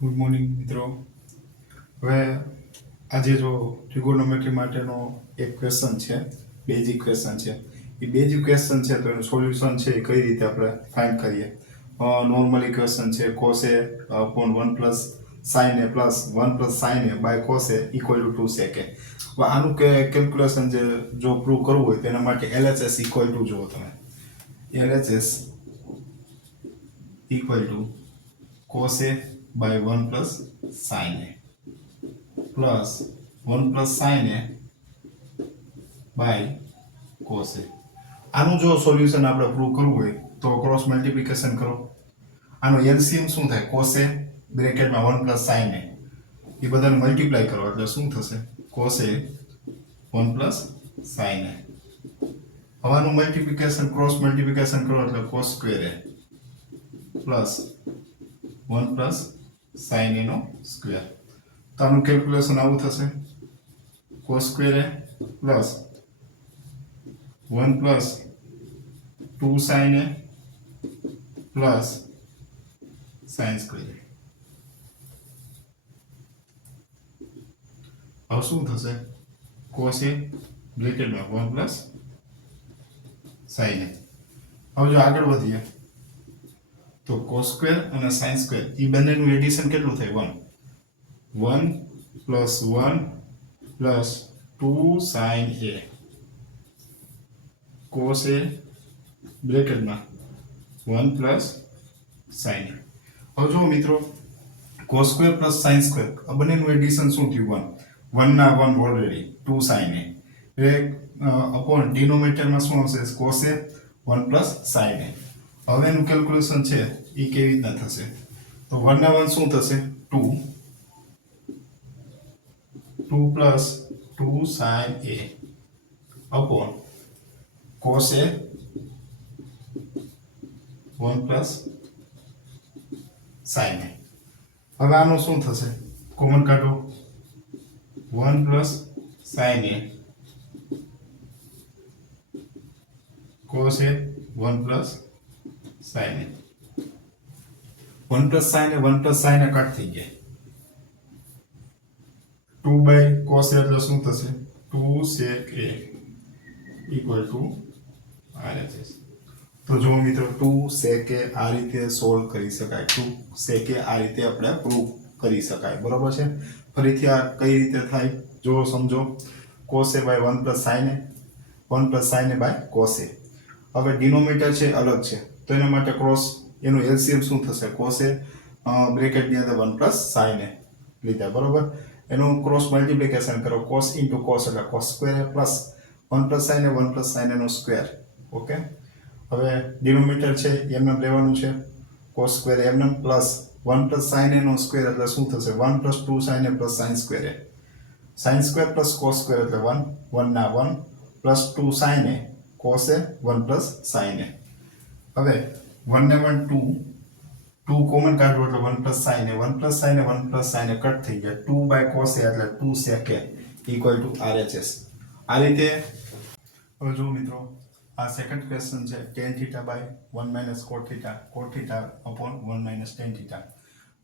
Good morning મિત્રો. હવે આજે જો ટ્રિગોનોમેટ્રી માટેનો એક ક્વેશ્ચન છે બેઝિક ક્વેશ્ચન છે. એ બેઝિક ક્વેશ્ચન છે તો એનું સોલ્યુશન છે એ કઈ રીતે આપણે ફાઇન્ડ કરીએ? નોર્મલી ક્વેશ્ચન છે cos A upon one plus sine A plus one plus sine A by cos A equal to two sec A હવે આનું કે કેલ્ક્યુલેશન જે, જો પ્રૂવ કરવું હોય તેના માટે એલએચએસ ઇક્વલ ટુ જુઓ તમે. LHS equal to cos A by 1 plus sin A. Plus 1 plus sin A by cos A. આનું જો સોલ્યુશન આપણે પ્રૂવ કરવું હોય, તો ક્રોસ મલ્ટીપ્લિકેશન કરો. આનો એલસીએમ શું થાય? cos A બ્રેકેટમાં 1 plus sin A. એ બધાને મલ્ટીપ્લાય કરો, એટલે શું થશે? cos A 1 plus sin A. હવાનું મલ્ટીપ્લિકેશન ક્રોસ મલ્ટીપ્લિકેશન કરો, એટલે cos square A. Plus one plus sine એનો સ્ક્વેર તો આનું કેલ્ક્યુલેશન આવું થશે. Cos square A plus one plus two sine A plus sine square હવે શું થશે? કોસ એ બ્રેકેટમાં વન પ્લસ સાઇન એ. હવે જો આગળ વધીએ. તો કોસ સ્ક્વેર અને સાઇન સ્ક્વેર એ બંનેનું એડિશન કેટલું થાય? One one plus one plus two sine A cos A બ્રેકેટમાં one plus sine હવે જુઓ મિત્રો cos square plus sine square આ બંનેનું એડિશન શું થયું? One વનના one already two sine A upon ડિનોમિનેટરમાં શું આવશે? Cos A one plus sine A હવે એનું કેલ્ક્યુલેશન છે એ કેવી રીતના થશે? તો વન વન શું થશે? Two two plus two sine A upon cos A one plus sine A હવે આનું શું થશે? કોમન કાઢો. One plus sine A cos A one plus sine one plus sine one plus sine cut થઈ ગયા. Two by cos એટલે શું થશે? Two sec A equal to R H S તો જો મિત્રો ટુ સેક આ રીતે સોલ્વ કરી શકાય. ટુ સેક આ રીતે આપણે પ્રૂવ કરી શકાય. બરોબર છે? ફરીથી આ કઈ રીતે થાય? જો સમજો. Cos by one plus A one plus A by cos હવે ડિનોમીટર છે, અલગ છે. તો એના માટે ક્રોસ એનું એલસીએમ શું થશે? કોસે બ્રેકેટની અંદર વન પ્લસ સાઇન એ લીધા, બરોબર? એનું ક્રોસ મલ્ટિપ્લિકેશન કરો કોસ ઇન્ટુ કોસ એટલે cos square plus one plus sine A one plus sine એનો સ્ક્વેર ઓકે હવે ડિનોમીટર છે એમને લેવાનું છે કોસ સ્ક્વેર એમને પ્લસ વન પ્લસ સાઇન એનો સ્ક્વેર એટલે શું થશે? One plus two sine A plus sine square A sine square plus cos square એટલે one વનના one plus two sine A cos A one plus sine A હવે one ને one two two common કાઢવું એટલે one plus સાઈને one plus sine A one plus sine A cut થઈ ગયા. Two by cos A એટલે two sec A equal to R H S આ રીતે હવે જુઓ મિત્રો, આ સેકન્ડ ક્વેશ્ચન છે tan theta by one minus cot theta cot theta upon one minus tan theta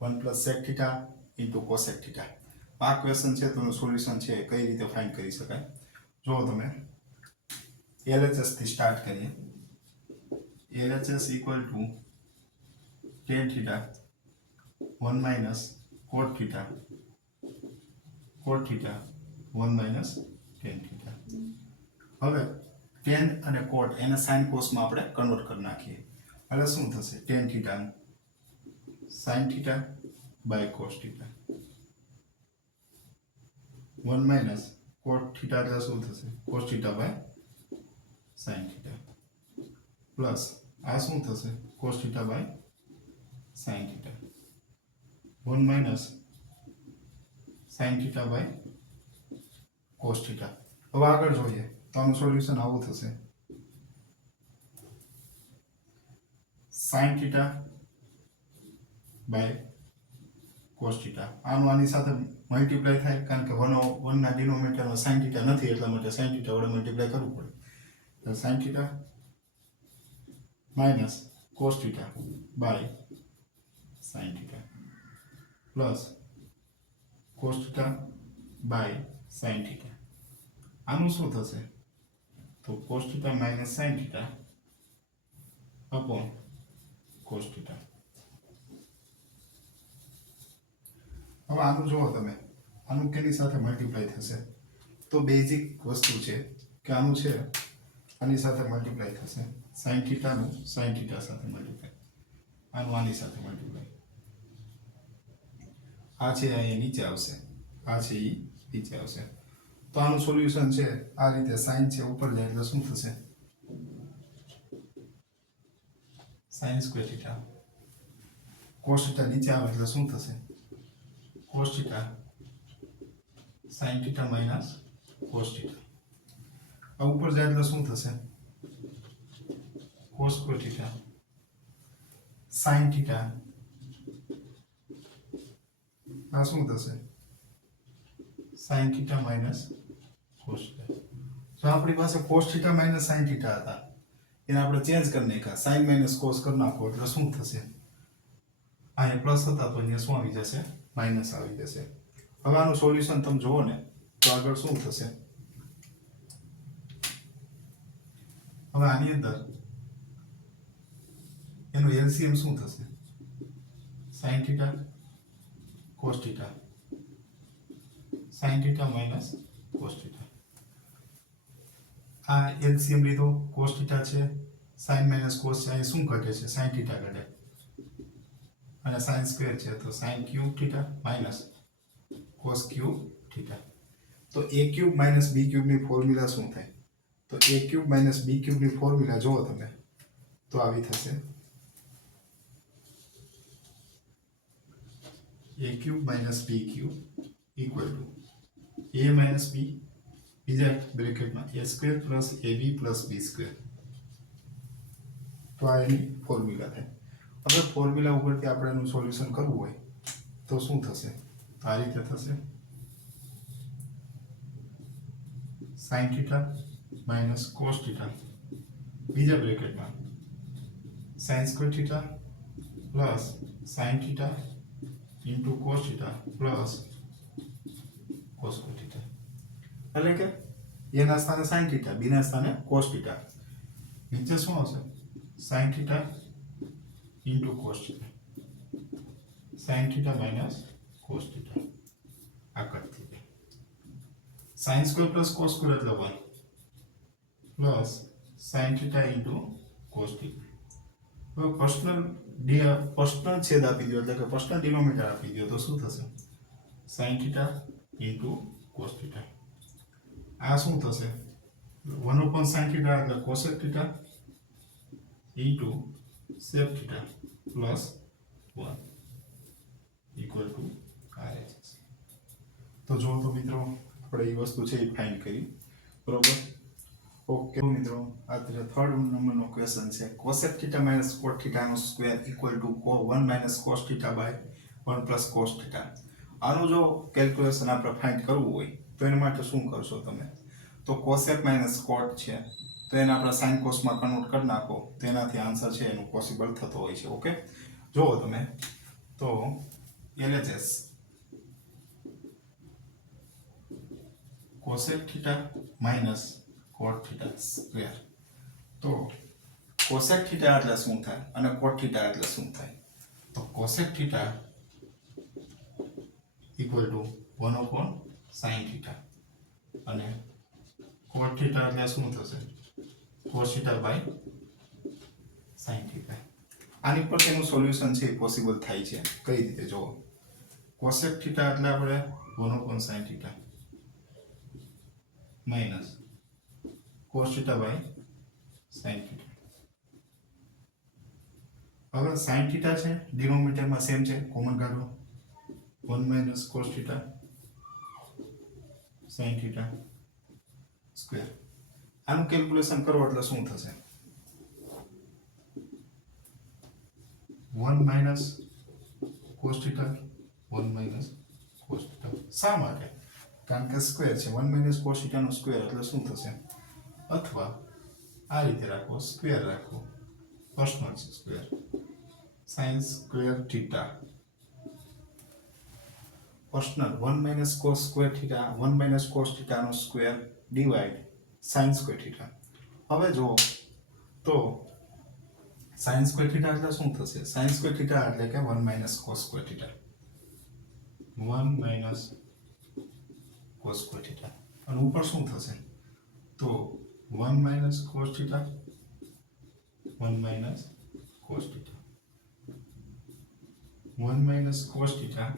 one plus sec theta into cosec theta આ question છે તેનું સોલ્યુશન છે, કઈ રીતે ફાઇન્ડ કરી શકાય? જુઓ તમે એલ એચ એસથી સ્ટાર્ટ કરીએ. LHS equal to tan theta 1 minus cot theta cot theta 1 minus tan theta હવે tan અને cot એને sin cos માં આપણે કન્વર્ટ કરી નાખીએ એટલે શું થશે tan theta નું sin theta by cos theta 1 minus cot theta એટલે શું થશે cos theta by sin theta plus આ શું થશે cos theta by sin theta 1 minus sin theta by cos theta હવે આગળ જોઈએ તો આનું સોલ્યુશન આવું થશે sin theta by cos theta આનું આની સાથે મલ્ટીપ્લાય થાય કારણ કે વનો વનના ડિનોમિનેટરમાં sin theta નથી એટલા માટે sin theta વડે મલ્ટીપ્લાય કરવું પડે તો sin theta minus cos theta by sin theta plus cos theta by sine theta આનું શું થશે? તો cos theta minus sine theta upon cos theta હવે આનું જુઓ તમે. આનું કેની સાથે મલ્ટીપ્લાય થશે? તો બેઝિક વસ્તુ છે કે આનું છે, આની સાથે મલ્ટીપ્લાય થશે. સાઇન થીટાનું સાઇન થીટા સાથે મલ્ટીપ્લાય આનું આની સાથે મલ્ટીપ્લાય આ છે એ નીચે આવશે. આ છે એ નીચે આવશે. તો આનું સોલ્યુશન છે આ રીતે સાઇન છે, ઉપર જાય એટલે શું થશે? Sine square theta cos theta નીચે આવે એટલે શું થશે? Cos theta sine theta minus cos theta આ ઉપર જાય એટલે શું થશે? Cos pro theta sin theta. આ શું થશે? sin theta minus cos theta. તો આપણી પાસે cos theta minus sin theta હતા. એને આપણે ચેન્જ કરી નાખ્યા. sin માઇનસ cos કરી નાખો એટલે શું થશે? અહીંયા પ્લસ હતા તો અહીંયા શું આવી જશે? માઇનસ આવી જશે. હવે આનું સોલ્યુશન તમે જુઓ ને, તો આગળ શું થશે? હવે આની અંદર એનું એલસીએમ શું થશે? Sine theta, cos theta? Sine theta minus cos theta. આ એલસીએમ લીધો, કોસ થીટા છે સાઇન માઇનસ કોસ છે, અહીં શું ઘટે છે? સાઇન થીટા ઘટે. અને સાઇન સ્ક્વેર છે, તો sine cube theta minus cos cube theta. તો એ ક્યુબ માઇનસ બી ક્યુબની ફોર્મ્યુલા શું થાય? તો એ ક્યુબ માઇનસ બી ક્યુબની ફોર્મ્યુલા, જુઓ તમે, તો આવી થશે. A cube minus B cube equal to A minus B બીજા બ્રેકેટમાં A square plus A B plus B square તો આ એની ફોર્મ્યુલા થાય. હવે ફોર્મ્યુલા ઉપરથી આપણે એનું સોલ્યુશન કરવું હોય તો શું થશે? આ રીતે થશે. Sine theta minus cos theta બીજા બ્રેકેટમાં sine square theta plus sine theta into cos theta plus cos square theta એટલે કે એના સ્થાને સાઇન થીટા બીના સ્થાને કોસ થીટા નીચે શું આવશે sine theta into cos theta sine theta minus cos theta આ કટ થઈ ગઈ sine square plus cos square એટલે one plus sine theta into cos theta હવે પર્સનલ પર્સનલ છેદ આપી દો, એટલે કે પર્સનલ ડિનોમિનેટર આપી દો, તો શું થશે? Sine theta into cos theta આ શું થશે? વન ઓપન સાઇન થીટા એટલે cosec theta into sec theta plus one equal to R તો જો તો મિત્રો, આપણે એ વસ્તુ છે એ ફાઇન કરી. બરોબર? ઓકે મિત્રો આ થર્ડ નંબરનો ક્વેશ્ચન છે. કોસેક થીટા માઇનસ કોટ થીટાનો સ્ક્વેર ઇક્વલ ટુ કો one minus cos theta by one plus cos આનું જો કેલ્ક્યુલેશન આપણે ફાઇન્ડ કરવું હોય, તો એના માટે શું કરશો તમે? તો કોસેક માઇનસ કોટ છે, તો એને આપણે સાઇન કોસમાં કન્વર્ટ કરી નાખો તેનાથી આન્સર છે, એનું પોસિબલ થતો હોય છે, ઓકે? જુઓ તમે. તો LHS. Cosec theta minus cot theta square તો કોસેક થીટા એટલે શું થાય? અને કોટ થીટા એટલે શું થાય? તો cosec theta equal to one upon sine theta અને કોટ થીટા એટલે શું થશે? Cos theta by sine theta આની પર તેનું સોલ્યુશન છે પોસિબલ થાય છે. કઈ રીતે? જુઓ. કોસેક થીટા એટલે આપણે one upon sine theta minus cos theta by sin theta. હવે sin theta છે ડિનોમિનેટરમાં સેમ છે કોમન કાઢો. One minus cos theta sine theta square આનું કેલ્ક્યુલેશન કરો એટલે શું થશે? One minus cos theta one minus cos theta. શા માટે? કારણ કે સ્ક્વેર છે વન cos theta નો સ્ક્વેર એટલે શું થશે? અથવા આ રીતે રાખો સ્ક્વેર રાખો. પર્સનલ છે square sine square theta personal one minus cos square theta one minus cos થીટાનો square divide sine square theta હવે જુઓ, તો સાઇન સ્ક્વેર થીટા એટલે શું થશે? સાઇન સ્ક્વેર થીટા એટલે કે one minus cos square theta one minus cos square theta અને ઉપર શું થશે? તો 1 minus cos theta 1 minus cos theta 1 minus cos theta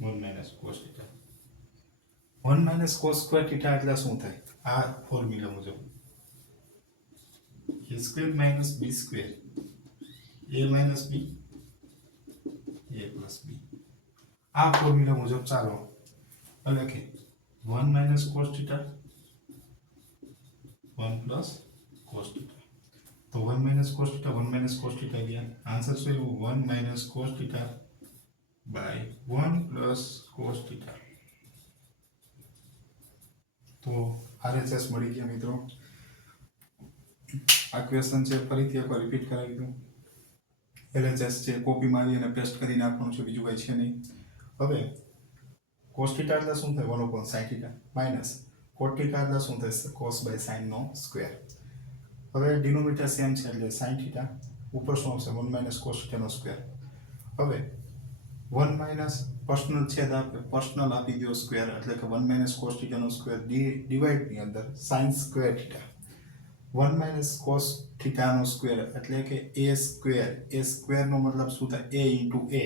1 minus cos theta 1 minus cos square theta એટલે શું થાય આ ફોર્મ્યુલા મુજબ a square minus b square a minus b a plus b આ ફોર્મ્યુલા મુજબ ચાલો લખીએ 1 minus cos theta 1 plus cos theta तो 1 minus cos theta 1 minus cos theta गया answer so 1 minus cos theta by 1 plus cos theta તો RHS મળી ગયા મિત્રો આ ક્વેશ્ચન છે ફરીથી એકવાર રિપીટ કરાવી દઉં એલએચએસ છે કોપી મારી અને પેસ્ટ કરી નાખવાનું છે બીજું કંઈ છે નહીં હવે કોસ થીટા એટલે શું થાય? વનો કોણ sine theta minus cot theta એટલે શું થશે કોસ બાય સાઇનનો સ્ક્વેર હવે ડિનોમીટર સેમ છે એટલે સાઇન થીટા ઉપર શું આવશે? વન માઇનસ કોસ થીટાનો સ્ક્વેર હવે વન માઇનસ પર્સનલ છેદ આપે પર્સનલ આપી દો સ્ક્વેર એટલે કે વન માઇનસ કોસ થીટાનો સ્ક્વેર ડી ડિવાઇડની અંદર sine square theta one minus cos થીટાનો square એટલે કે એ સ્ક્વેર એ સ્ક્વેરનો મતલબ શું થાય? એ ઇન્ટુ એ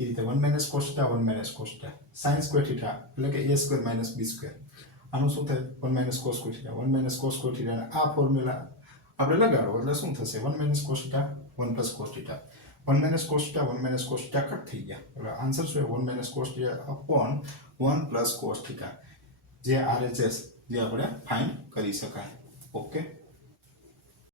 એ રીતે one minus cos theta one minus cos theta sine square theta એટલે કે A square minus B square આનું શું થાય one minus cos square one minus cos square આ ફોર્મ્યુલા આપણે લગાડો એટલે શું થશે one minus cos one plus cos theta one minus cos one minus cos cut થઈ ગયા એટલે આન્સર શું one minus cos theta upon one plus cos જે આરએચએસ જે આપણે ફાઇન કરી શકાય ઓકે